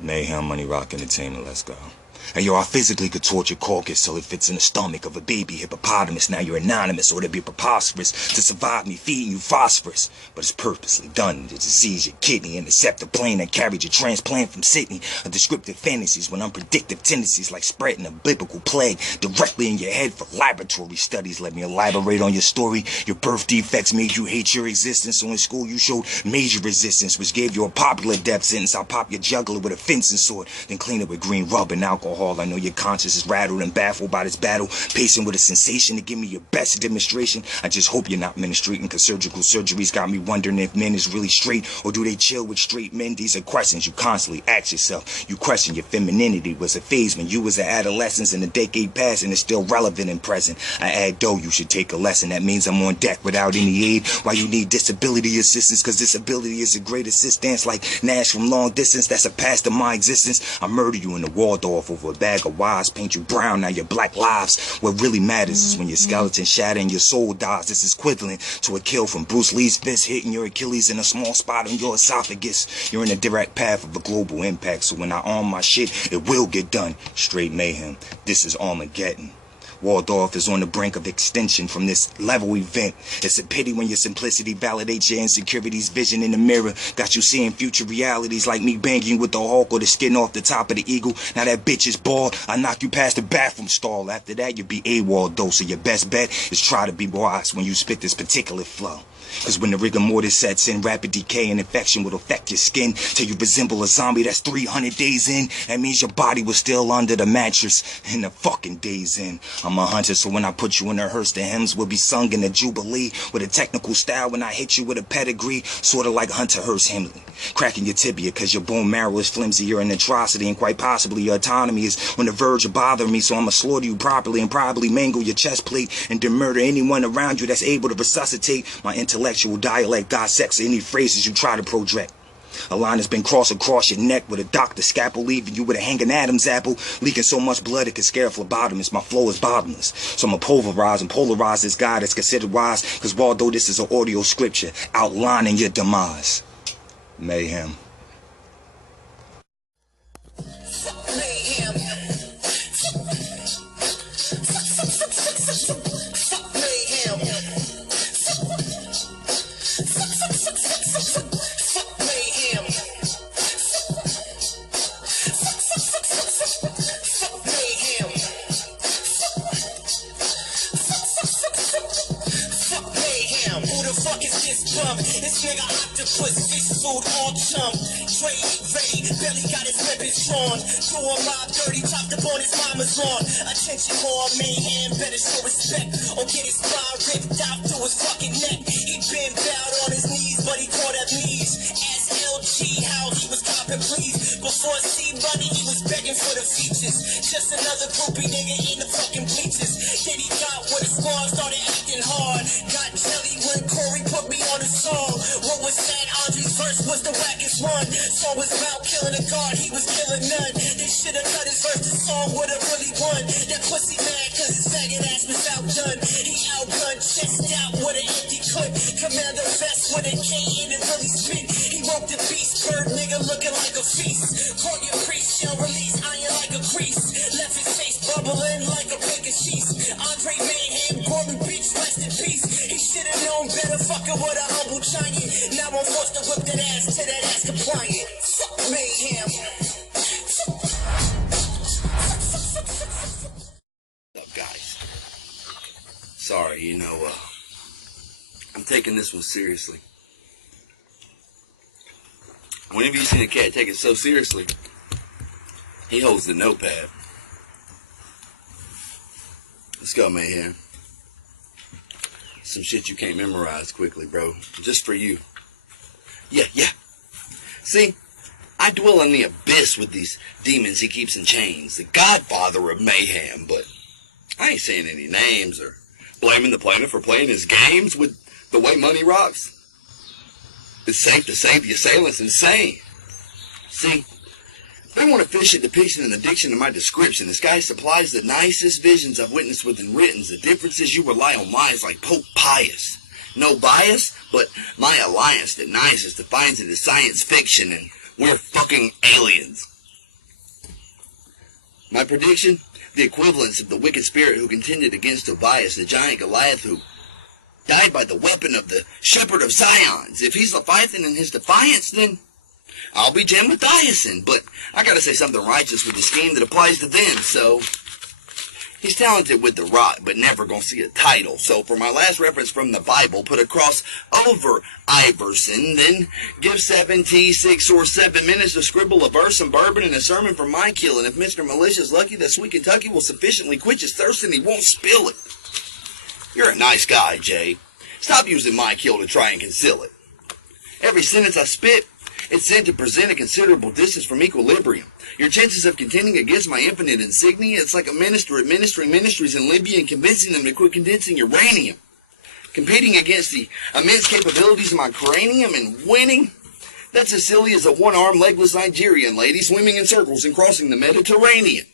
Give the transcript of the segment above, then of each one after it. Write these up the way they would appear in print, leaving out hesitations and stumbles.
Mayhem, Money Rock Entertainment, let's go. And yo, I physically could torture Caucus till it fits in the stomach of a baby hippopotamus. Now you're anonymous, or it'd be preposterous to survive me feeding you phosphorus. But it's purposely done. The disease, your kidney, intercept the plane that carried your transplant from Sydney. A descriptive fantasies when unpredictable tendencies like spreading a biblical plague directly in your head for laboratory studies. Let me elaborate on your story. Your birth defects made you hate your existence. So in school you showed major resistance, which gave you a popular death sentence. I'll pop your jugular with a fencing sword, then clean it with green rub and alcohol. I know your conscience is rattled and baffled by this battle, pacing with a sensation to give me your best demonstration. I just hope you're not ministrating, cause surgical surgeries got me wondering if men is really straight, or do they chill with straight men? These are questions you constantly ask yourself. You question your femininity was a phase when you was an adolescence, and a decade passed and it's still relevant and present. I add though, you should take a lesson. That means I'm on deck without any aid. Why you need disability assistance? Cause disability is a great assistance, like Nash from long distance. That's a past of my existence. I murder you in the Waldorf over a bag of Wize, paint you brown, now your black lives. What really matters is when your skeleton shatter and your soul dies. This is equivalent to a kill from Bruce Lee's fist hitting your Achilles in a small spot on your esophagus. You're in a direct path of a global impact, so when I arm my shit, it will get done. Straight mayhem. This is Armageddon. Waldorf is on the brink of extension from this level event. It's a pity when your simplicity validates your insecurities. Vision in the mirror got you seeing future realities, like me banging with the Hulk or the skin off the top of the eagle. Now that bitch is bald, I knock you past the bathroom stall. After that, you'll be a Waldo. So your best bet is try to be wise when you spit this particular flow. Cause when the rigor mortis sets in, rapid decay and infection will affect your skin till you resemble a zombie that's 300 days in. That means your body was still under the mattress in the fucking days in. I'm a hunter, so when I put you in a hearse, the hymns will be sung in a jubilee with a technical style. When I hit you with a pedigree, sorta like Hunter Hearst Hemley, cracking your tibia cause your bone marrow is flimsy. You're an atrocity, and quite possibly your autonomy is on the verge of bothering me. So I'ma slaughter you properly and probably mangle your chest plate and then murder anyone around you that's able to resuscitate my intellectual dialect. Dissects any phrases you try to project. A line has been crossed across your neck with a doctor scalpel, leaving you with a hanging Adam's apple, leaking so much blood it could scare a phlebotomist. My flow is bottomless, so I'ma pulverize and polarize this guy that's considered wise, cause Waldo, this is an audio scripture outlining your demise. Mayhem. This nigga octopus, fish food, all chum. Trade ready, belly got his weapons drawn. Do a mob dirty, chopped up on his mama's lawn. Attention more, mayhem, better show respect, or get his spine ripped out through his fucking neck. He been bowed on his knees, but he caught up knees. Ask LG how he was copping please. Before C money, he was begging for the features. Just another groupie nigga in the fucking bleachers. Then he got with a squad, started acting hard. Got jelly when Corey put me on the song. What was sad, Andre's verse was the wackest one. Song was about killing a guard, he was killing none. They should've cut his verse, the song would've really won. That pussy mad cause his faggot ass was outdone. He outgunned, chest out with an empty clip. Commander vest with a K in it really spit. He woke the beast, bird nigga looking like a feast. Call your priest, shell release iron like a crease. Left his face bubbling like a bacon cheese. Andre Mayhem, Gorman Beach, rest in peace. He should've known better, fucking with a humble giant. Now I'm forced to whip that ass to that ass compliant. Fuck Mayhem. What's up, guys? Sorry, I'm taking this one seriously. Whenever you see a cat take it so seriously, he holds the notepad. Let's go, Mayhem. Some shit you can't memorize quickly, bro. Just for you. Yeah. See, I dwell in the abyss with these demons he keeps in chains. The godfather of mayhem, but I ain't saying any names or blaming the planet for playing his games with the way money rocks. It's safe to say the assailant's insane. See, They want to fish at depiction and addiction in my description. This guy supplies the nicest visions I've witnessed within writtens. The difference is you rely on lies like Pope Pius. No bias, but my alliance that nicest defines it as science fiction, and we're fucking aliens. My prediction? The equivalence of the wicked spirit who contended against Tobias, the giant Goliath who died by the weapon of the shepherd of Zions. If he's Leviathan in his defiance, then I'll be Jem Mathiasen. But I gotta say something righteous with the scheme that applies to them, so he's talented with the rot, but never gonna see a title. So for my last reference from the Bible, put a cross over Iverson, then give 6 or 7 minutes to scribble a verse, some bourbon, and a sermon from my kill. And if Mr. Militia's lucky, that sweet Kentucky will sufficiently quench his thirst and he won't spill it. You're a nice guy, Jay. Stop using my kill to try and conceal it. Every sentence I spit, it's sent to present a considerable distance from equilibrium. Your chances of contending against my infinite insignia, it's like a minister administering ministries in Libya and convincing them to quit condensing uranium. Competing against the immense capabilities of my cranium and winning, that's as silly as a one-armed, legless Nigerian lady swimming in circles and crossing the Mediterranean.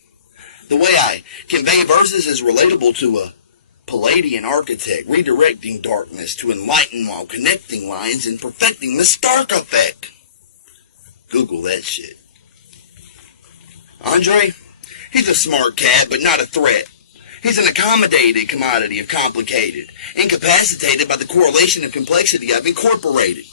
The way I convey verses is relatable to a Palladian architect, redirecting darkness to enlighten while connecting lines and perfecting the Stark effect. Google that shit. Andre, he's a smart cat, but not a threat. He's an accommodated commodity of complicated, incapacitated by the correlation of complexity I've incorporated.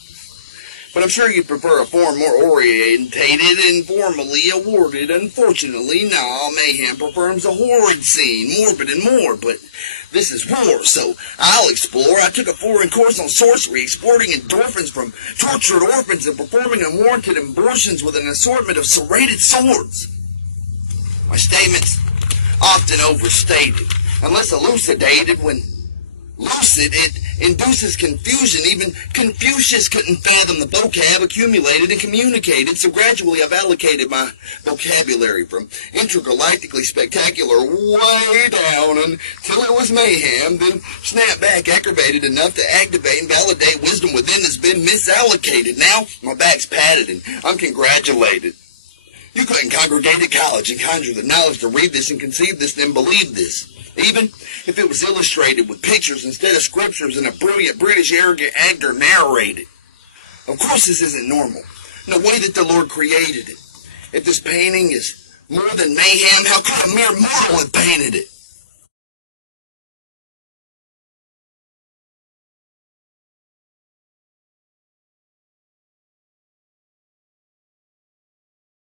But I'm sure you'd prefer a form more orientated and formally awarded. Unfortunately, Mayhem prefers a horrid scene, morbid and more, but this is war, so I'll explore. I took a foreign course on sorcery, exporting endorphins from tortured orphans and performing unwarranted abortions with an assortment of serrated swords. My statements, often overstated, unless elucidated. When lucid, it induces confusion. Even Confucius couldn't fathom the vocab accumulated and communicated, so gradually I've allocated my vocabulary from intergalactically spectacular way down until it was mayhem, then snap back aggravated enough to activate and validate wisdom within that's been misallocated. Now my back's padded and I'm congratulated. You couldn't congregate at college and conjure the knowledge to read this and conceive this, then believe this. Even if it was illustrated with pictures instead of scriptures and a brilliant British arrogant actor narrated. Of course this isn't normal. No way that the Lord created it. If this painting is more than mayhem, how could a mere mortal have painted it?